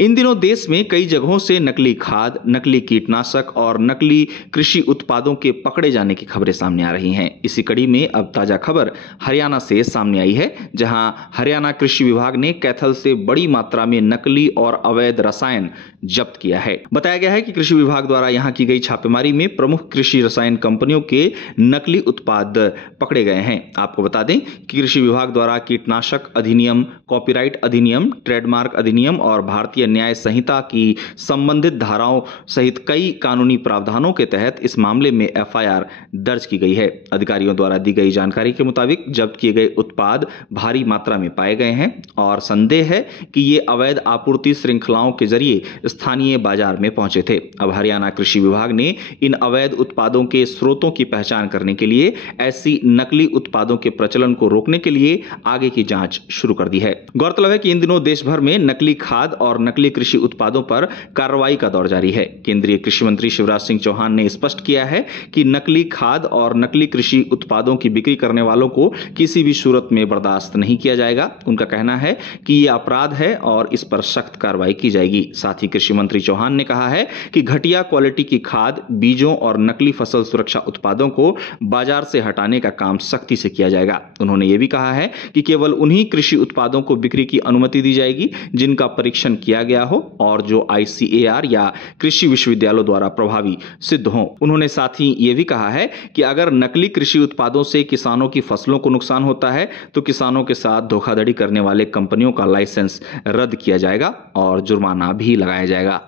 इन दिनों देश में कई जगहों से नकली खाद, नकली कीटनाशक और नकली कृषि उत्पादों के पकड़े जाने की खबरें सामने आ रही हैं। इसी कड़ी में अब ताजा खबर हरियाणा से सामने आई है, जहां हरियाणा कृषि विभाग ने कैथल से बड़ी मात्रा में नकली और अवैध रसायन जब्त किया है। बताया गया है कि कृषि विभाग द्वारा यहां की गई छापेमारी में प्रमुख कृषि रसायन कंपनियों के नकली उत्पाद पकड़े गए हैं। आपको बता दें कि कृषि विभाग द्वारा कीटनाशक अधिनियम, कॉपीराइट अधिनियम, ट्रेडमार्क अधिनियम और भारतीय न्याय संहिता की संबंधित धाराओं सहित कई कानूनी प्रावधानों के तहत इस मामले में एफआईआर दर्ज की गई है। अधिकारियों द्वारा दी गई जानकारी के मुताबिक जब्त किए गए उत्पाद भारी मात्रा में पाए गए हैं और संदेह है कि ये अवैध आपूर्ति श्रृंखलाओं के जरिए स्थानीय बाजार में पहुंचे थे। अब हरियाणा कृषि विभाग ने इन अवैध उत्पादों के स्रोतों की पहचान करने के लिए ऐसी नकली उत्पादों के प्रचलन को रोकने के लिए आगे की जांच शुरू कर दी है। गौरतलब है कि इन दिनों देश भर में नकली खाद और नकली कृषि उत्पादों पर कार्रवाई का दौर जारी है। केंद्रीय कृषि मंत्री शिवराज सिंह चौहान ने स्पष्ट किया है कि नकली खाद और नकली कृषि उत्पादों की बिक्री करने वालों को किसी भी सूरत में बर्दाश्त नहीं किया जाएगा। उनका कहना है कि यह अपराध है और इस पर सख्त कार्रवाई की जाएगी। साथ ही कृषि मंत्री चौहान ने कहा है कि घटिया क्वालिटी की खाद, बीजों और नकली फसल सुरक्षा उत्पादों को बाजार से हटाने का काम सख्ती से किया जाएगा। उन्होंने यह भी कहा है कि केवल उन्हीं कृषि उत्पादों को बिक्री की अनुमति दी जाएगी जिनका परीक्षण किया गया हो और जो आईसीएआर या कृषि विश्वविद्यालयों द्वारा प्रभावी सिद्ध हो। उन्होंने साथ ही यह भी कहा है कि अगर नकली कृषि उत्पादों से किसानों की फसलों को नुकसान होता है तो किसानों के साथ धोखाधड़ी करने वाले कंपनियों का लाइसेंस रद्द किया जाएगा और जुर्माना भी लगाया जाएगा।